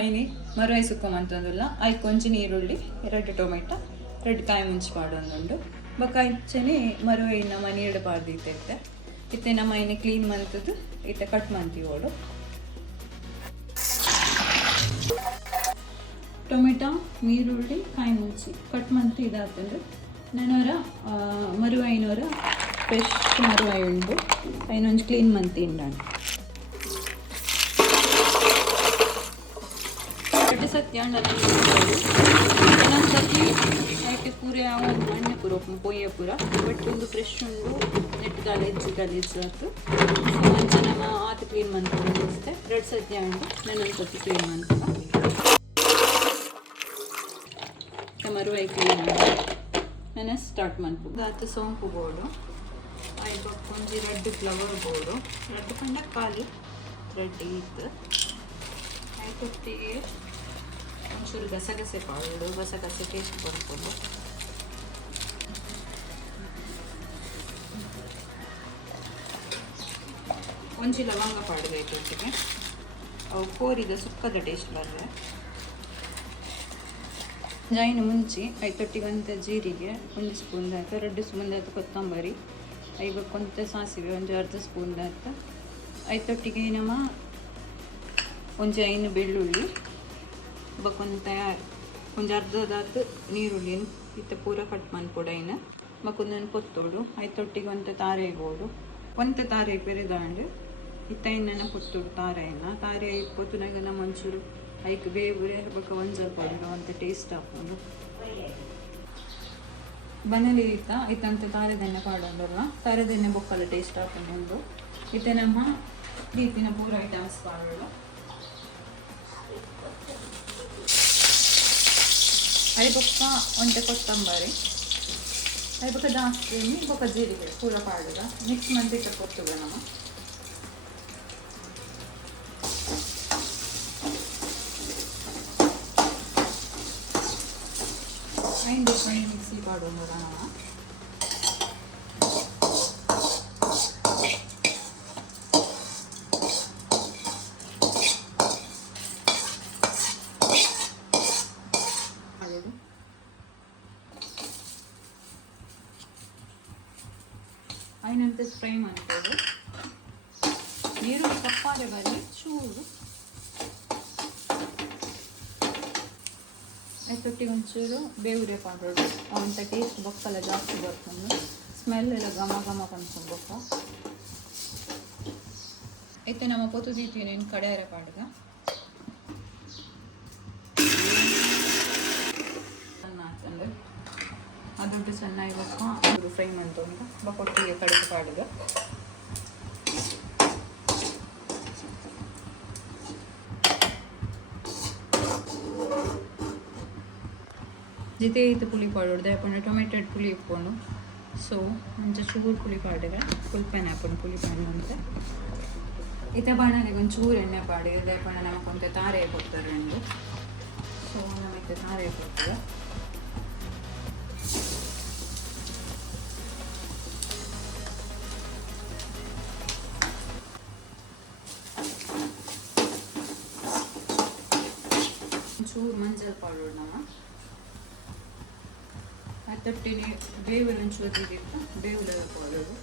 ಮೈನಿ ಮರುವೈ ಸುಕ್ಕಮಂತಂದುಲ್ಲ I ಕೊಂಚ ನೀರುಳ್ಳಿ, ಎರಡು ಟೊಮೆಟೊ, ಎರಡು ಕಾಯಿ ಮುಂಚಿ ಪಾಡೊಂದುಂಡು ಬೊಕ ಇಂಚನೆ ಮರುವೈನ ಮನೆಯಡು ಪಾಡ್ದಿತ್ತೆ ಇತ್ತೆ ನಮ್ಮ ಐನೆ ಕ್ಲೀನ್ ಮಂತದ್ದು, ಇತ್ತೆ ಕಟ್ ಮಂತಿ ಓಡು. ಟೊಮೆಟೊ, ನೀರುಳ್ಳಿ, ಕಾಯಿ ಮುಂಚಿ ಕಟ್ ಮಂತ್ ಇದಾತಂದು ಮರು ಮರುವೈನವರ ಫ್ರೆಶ್ ಮರುವೈ ಉಂಡು ಐನೊಂದು ಕ್ಲೀನ್ ಮಂತಿ ಎರಡು ಸತಿ ಅಂಡಲ ಪೂರೆ ಒಂದು ಮಣ್ಣೆ ಪೂರ ಪೊಯ್ಯ ಪೂರ, ಬಟ್ ಒಂದು ಫ್ರೆಶ್ ಉಂಡು, ನೆಟ್ ಗಲೀಜು ಗಲೀಜು ಆತು ಮಂಚ ನಮ್ಮ ಆತು ಕ್ಲೀನ್ ಮಂತ್ ಅನಿಸುತ್ತೆ ಎರಡು ಸತಿ ಅಂಡು ನಾನೊಂದು ಸತಿ ಕ್ಲೀನ್ ಮಂತ್ ಮರುವೈ ಕ್ಲೀನ್ ಮಾಡಿ ಸ್ಟಾರ್ಟ್ ಮಾಡ್ಬೋದು. ಆತು ಸೋಂಪು ಬೋರ್ಡು ಐದು ಒಂಜಿ ರೆಡ್ ಫ್ಲವರ್ ಬೋರ್ಡು ರೆಡ್ ಪಂಡ ಖಾಲಿ ರೆಡ್ ಇತ್ತು. ಆಯ್ತೊಟ್ಟಿಗೆ ಒಂಚೂರು ಗಸಗಸೆ ಪಾಡು ಗಸಗಸೆ ಟೇಸ್ಟ್ ಕೊಡ್ಕೊಂಡು ಒಂಚಿ ಲವಂಗ ಪಾಡಬೇಕು ಒಟ್ಟಿಗೆ ಅವು ಕೋರಿದ ಸುಕ್ಕದ ಟೇಸ್ಟ್ ಬರ್ರೆ ಜೈನು ಮುಂಚಿ ಐತೊಟ್ಟಿಗಂತ ಜೀರಿಗೆ, ಒಂದು ಸ್ಪೂನ್ ಆಯ್ತು ಎರಡು ಸ್ಪೂನ್ ದಾತ ಕೊತ್ತಂಬರಿ ಐವ ಕೊಂತ ಸಾಸಿವೆ, ಒಂದು ಅರ್ಧ ಸ್ಪೂನ್ ಆಯ್ತು ಐತೊಟ್ಟಿಗೆ ನಮ್ಮ ಒಂದು ಐನು ಬೆಳ್ಳುಳ್ಳಿ. ಬಕ್ಕೊಂದು ತಯಾರು ಒಂಜಿ ಅರ್ಧದಾತು ನೀರುಳ್ಳಿ ಇತ್ತ ಪೂರ ಕಟ್ ಮನ್ಪೊಡೈನ ಮಕ್ಕೊಂದೊಂದು ಪೊತ್ತೋಡು ಐತೊಟ್ಟಿಗೆ ಒಂತ ತಾರೆ ಬೋಡು ಒಂತ ತಾರೆ ಪೆರಿದಾಂಡು ಇತ್ತ ಇನ್ನನ ಪೊತ್ತೋಡು ತಾರೆಯನ್ನ ತಾರೆ ಪೊತ್ತುನಾಗ ನಮ್ಮ ಒಂಚೂರು ಐಕ್ ಬೇವುರೆ ಬೊಕ ಒಂಜಲ್ ಪೌಡರ್ ಅಂತ ಟೇಸ್ಟ್ ಹಾಕೊಂಡು ಬನಲಿ ಇತ್ತ, ಇತ್ತಂತ ತಾರೆದೆಣ್ಣೆ ಪಾಡೋದಲ್ಲ ತಾರೆದೆಣ್ಣೆ ಬೊಕ್ಕಲ್ಲ ಟೇಸ್ಟ್ ಹಾಕೊಂಡು ಇತ್ತೆ ನಮ್ಮ ರೀತಿನ ಪೂರ ಐಟಮ್ಸ್ ಪಾಡೋದು ಅರಿ ಬೊಕ್ಕ ಒಂಟೆ ಕೊತ್ತಂಬರಿ. ಅರಿ ಬೊಕ್ಕ ಜಾಸ್ತಿ ಬೊಕ್ಕ ಜೀರಿಗೆ ಪೂರ ಪಾಡುದ ಮಿಕ್ಸ್ ಮಂದಿಟ್ಟು ಕೊತ್ತುಗ ನಮ್ಮ ಐದು ಮಿಕ್ಸಿ ಪಾಡೋದು ನಾವು ಮಾಡೋದು ಇದು ಫ್ರೈ ಮಾಡ್ಬೋದು. ನೀರು ಕಪ್ಪಾದ ಬರಲಿ ಚೂರು ಅದರೊಟ್ಟಿಗೆ ಒಂಚೂರು ಬೇವ್ರೆ ಪಾಡ್ಬೋದು ಅವಂಥ ಟೇಸ್ಟ್ ಬೊಕ್ಕಲ್ಲ ಜಾಸ್ತಿ ಬರ್ತಂದು ಸ್ಮೆಲ್ ಎಲ್ಲ ಘಮ ಘಮ ಕಂಡ್ಕೊಂಡು ಬೊಕ್ಕ ಐತೆ ನಮ್ಮ ಪೊತ್ತು ದೀತಿನ ಏನು ಕಡೆಯರ ಪಾಡ್ದ ಅದೊಂದು ಚೆನ್ನಾಗಿ ಬಕ್ಕ ಫ್ರೈ ಮಾಡ್ಕೊಂಡು ಬಕ್ಕೊಟ್ಟಿಗೆ ಕಡುಬು ಪಾಡುಗ ಜಿತೆ ಇದು ಪುಳಿ ಪಾಡೋಡು ದಯಪಂಡ ಟೊಮೆಟೊ ಪುಳಿ ಇಟ್ಕೊಂಡು. ಸೊ ಮಂಚ ಚೂರು ಪುಳಿ ಪಾಡಿಗೆ ಪ್ಯಾನ್ ಹಾಕೊಂಡು ಪುಳಿ ಪಾಡು ಅಂತ. ಇತ ಬಾಣಲಿಗೆ ಒಂದು ಚೂರು ಎಣ್ಣೆ ಪಾಡಿ ದಯಪಂಡ ನಮಗೊಂದು ತಾರೆ ಕೊಡ್ತಾರೆ ಅಂದು ಸೊ ನಮಗೆ ತಾರೆ ಕೊಡ್ತಾರೆ. ಪೌಡರ್ ನಮ್ಮ ತೊಟ್ಟಿನಿ. ಬೇವಿನ ಒಂಚೂರು ಇದಿತ್ತು ಬೇವಿನ ಪೌಡರು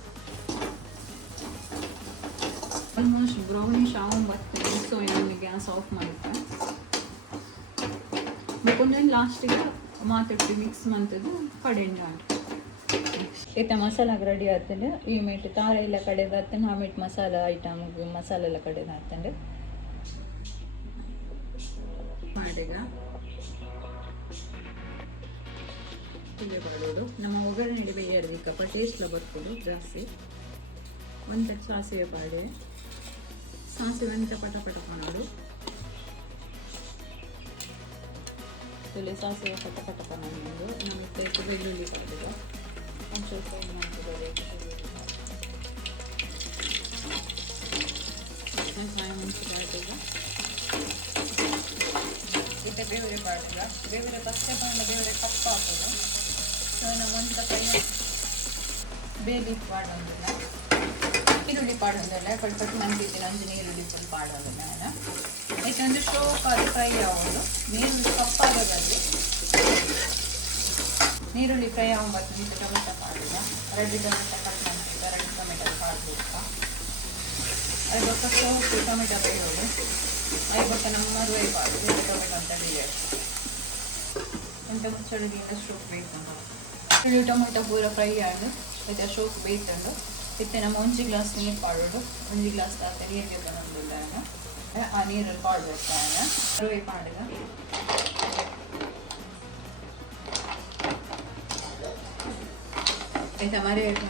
ಆಲ್ಮೋಸ್ಟ್ ಬ್ರೌನಿಶ್ ಆವು ಬರ್ತದೆ ಸೊ ಇನ್ನೊಂದು ಗ್ಯಾಸ್ ಆಫ್ ಮಾಡಿದ್ದೆ ಮಕ್ಕೊಂದೇನು ಲಾಸ್ಟಿಗೆ ಮಾತಾಡ್ತಿ ಮಿಕ್ಸ್ ಮಂತದ್ದು ಕಡೆಂಡ ಇತ್ತ ಮಸಾಲಾಗ ರೆಡಿ ಆಗ್ತಂಡೆ. ಈ ಮೀಟ್ ತಾರೆ ಎಲ್ಲ ಕಡೆದ ಆ ಮೀಟ್ ಮಸಾಲ ಐಟಮ್ ಮಸಾಲೆ ಎಲ್ಲ ಕಡೆದ ಮಾಡಿಗ ಹೀಗೆ ಮಾಡೋದು ನಮ್ಮ ಒಗ್ಗರಣೆ ಬೇಯರ್ಬೇಕಪ್ಪ ಟೇಸ್ಟ್ಲ ಬರ್ಬೋದು ಜಾಸ್ತಿ. ಒಂದು ಸಾಸಿವೆ ಬಾಳೆ ಸಾಸಿವೆ ಅಂತ ಪಟ ಪಟ ಮಾಡೋದು ಇಲ್ಲಿ ಸಾಸಿವೆ ಪಟ ಪಟ ಮಾಡೋದು ನಮಗೆ ಬೆಳ್ಳುಳ್ಳಿ ಒಂದು ಸ್ವಲ್ಪ ಏನು ಮಾಡ್ತಿದ್ದಾರೆ ಕಾಯಿ ಮುಂಚೆ ಬೇವರೆ ಪಾಡಿಗ ಬೇವರೆ ಫಸ್ಟೇ ಬಂದ ಬೇವರೆ ಕಪ್ಪ ಹಾಕೋದು. ನಾವು ಒಂದು ಕೈಯ ಬೇಬಿ ಪಾಡ್ ಒಂದಿಲ್ಲ ಈರುಳ್ಳಿ ಪಾಡ್ ಒಂದಿಲ್ಲ ಸ್ವಲ್ಪ ಮಂದಿದ್ದೀನಿ ಒಂದು ಈರುಳ್ಳಿ ಸ್ವಲ್ಪ ಪಾಡೋದಿಲ್ಲ ನಾನು ಯಾಕಂದ್ರೆ ಶೋಕ್ ಅದು ಫ್ರೈ ಆಗೋದು ನೀರುಳ್ಳಿ ಕಪ್ಪಾಗೋದಲ್ಲಿ ನೀರುಳ್ಳಿ ಫ್ರೈ ಆಗೋದು ಇದು ಟೊಮೆಟೊ ಪಾಡಿಲ್ಲ ಎರಡು ಟೊಮೆಟೊ ಕಟ್ ಮಾಡ್ತಿದ್ದ ಎರಡು ಟೊಮೆಟೊ ಹಾಕ್ಬೇಕು ಅದು ಬೊಕ್ಕ ಸೋಪು ಟೊಮೆಟೊ ಬೇಯೋದು ಅದು ಬೊಕ್ಕ ನಮ್ಮ ಮದುವೆ ಪಾಡು ಟೊಮೆಟೊ ಅಂತ ಹೇಳಿ ಎಂತ ಇನ್ನಷ್ಟು ಬೇಕು ಬೇಕಂತ ಈರುಳ್ಳಿ ಟೊಮೊಟೊ ಪೂರ ಫ್ರೈ ಆಡು ಐತೆ ಅಶೋಕ್ ಬೇಯ್ತಂಡು ಇತ್ತೆ ನಮ್ಮ ಒಂಜಿ ಗ್ಲಾಸ್ ನೀರು ಪಾಡೋದು ಒಂಜಿ ಗ್ಲಾಸ್ ತಾತ ನೀರು ಬೇಕು ನಂದಿಲ್ಲ ಆ ನೀರಲ್ಲಿ ಪಾಡ್ಬೇಕು ಫ್ರೈ ಮಾಡಿದ ಆಯ್ತಾ ಮರವೇಟ್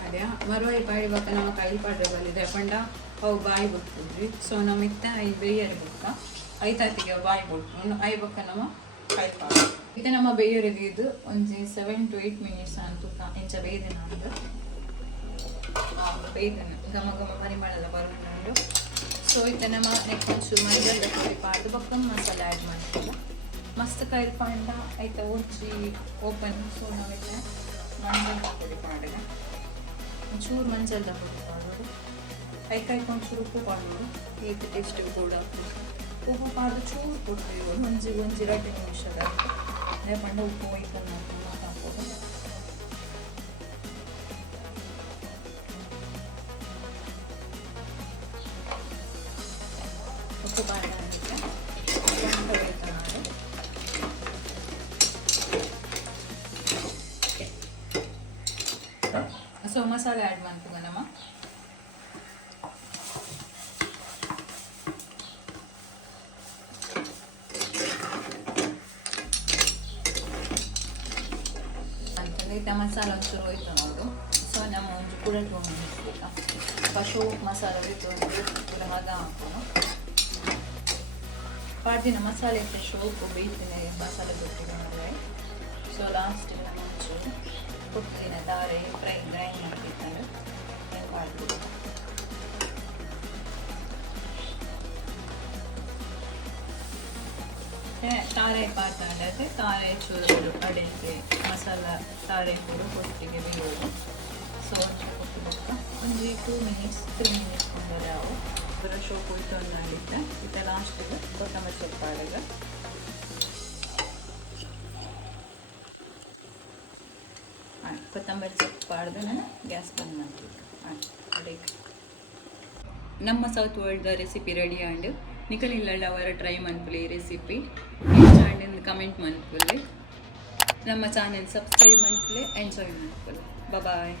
ಮರವೈ ಪಾಡಿ ಮಾಡಿವಾಗ ನಮ್ಮ ಕೈ ಪಾಡ್ರೆ ಬಂದಿದೆ ಪಂಡ ಅವು ಬಾಯಿ ಬಿಡ್ತಿದ್ವಿ ಸೊ ನಮ್ಮ ಇತ್ತ ಐ ಬೇಯರ್ ಬುಕ್ಕ ಐತಾತಿಗೆ ಬಾಯಿ ಬಿಟ್ಕೊಂಡು ಐ ಬಕ್ಕ ನಮ್ಮ ಕೈ ಪಾಡ್ರಿ ಇದು ನಮ್ಮ ಬೇಯರಿಗೆ ಇದು ಒಂಜಿ ಸೆವೆನ್ ಟು ಏಯ್ಟ್ ಮಿನಿಟ್ಸ್ ಅಂತ ಇಂಚ ಬೇಯ್ದಿನ ಅಂತ ಬೇಯ್ದಿನ ಘಮ ಘಮ ಪರಿಮಳದ ಬರೋಣ ಸೊ ಇದು ನಮ್ಮ ನೆಕ್ಸ್ಟ್ ಒಂಚೂರು ಮೈದಲ್ದ ಪುಡಿ ಪಾಡ್ದು ಬಕ್ಕ ಮಸಾಲೆ ಆ್ಯಡ್ ಮಾಡ್ತೀವಿ. ಮಸ್ತ್ ಕೈರ್ ಪಾಂಡ, ಆಯ್ತಾ ಉಜ್ಜಿ ಓಪನ್ ಸೊ ನಾವೆಲ್ಲ ಮಂಜಲ್ ಪುಡಿ ಪಾಡಿದ ಒಂಚೂರು ಮಂಜಲ್ದ ಪುಡಿ ಪಾಡೋದು. ಕೈ ಕೈ ಒಂಚೂರು ಉಪ್ಪು ಪಾಡೋದು ಇದು ಟೇಸ್ಟ್ ಕೂಡ ಉಪ್ಪು ಪಾಡ್ದು ಚೂರು ಕೊಡ್ತೀವಿ. ಒಂಜಿ ಒಂಜಿ, ಎರಡು ನಿಮಿಷದ ಅದೇ ಪಂಡ ಉಪ್ಪು ಒಯ್ಕೊಂಡು ಹಾಕೋದು ಉಪ್ಪು ಪಾಡ ಸೊ ಮಸಾಲೆ ಆ್ಯಡ್ ಮಾಡ್ತೀವಿ ಇತ್ತ ಮಸಾಲ ಒಂಚೂರು ಹೋಯ್ತು ನೋಡು ಸೊ ನಮ್ಮ ಒಂದು ಕೂಡ ಪಶು ಮಸಾಲ ಹೋಯ್ತು ಪೂರ ಹದ ಹಾಕೋಣ ಪಾಡ್ದಿನ ಮಸಾಲೆ ಇತ್ತು ಶೋಕು ಬೇಯ್ತೀನಿ ಮಸಾಲೆ ಗೊತ್ತಿಲ್ಲ ಸೊ ಲಾಸ್ಟ್ ಒಂಚೂರು ಕೊಟ್ಟಿನ ತಾರೆ ಫ್ರೈ, ಗ್ರೈಂಡ್ ಮಾಡ್ತಿದ್ದಾನೆ ತಾರೆ ಪಾತಾಡದೆ ತಾರೆ ಚೂರು ಅಡೆಂತೆ ಮಸಾಲ ತಾರೆ ಕೂಡ ಕೊಟ್ಟಿಗೆ ಬೇಯೋದು. ಸೊ ಕೊಟ್ಟು ಒಂದು ಟೂ ಮಿನಿಟ್ಸ್ ತ್ರೀ ಮಿನಿಟ್ಸ್ ಕೊಂಡರೆ ಅವು ಅದರ ಶೋ ಕುಳಿತು ಅಂದಿದ್ದೆ ಇತ್ತ ಲಾಸ್ಟಿಗೆ ಕೊತ್ತಂಬರಿ ಸೊಪ್ಪು ಆಯ್ತು, ಕೊತ್ತಂಬರಿ ಸೊಪ್ಪು ಪಾಡ್ದು ನಾನು ಗ್ಯಾಸ್ ಬಂದ್ ಮಾಡ್ತೀನಿ. ಅಡಿಗೆ ನಮ್ಮ south world recipe ready and ನಿಖಲಿಲ್ಲ ಅವರ ಟ್ರೈ ಮನ್ಪುಲಿ ರೆಸಿಪಿ ಚಾನಲ್ ಕಮೆಂಟ್ ಮನ್ಪುಲಿ ನಮ್ಮ ಚಾನೆಲ್ ಸಬ್ಸ್ಕ್ರೈಬ್ ಮನ್ಪುಲಿ ಎಂಜಾಯ್ ಮನ್ಪುಲಿ ಬಾಯ್